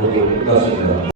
なすにな。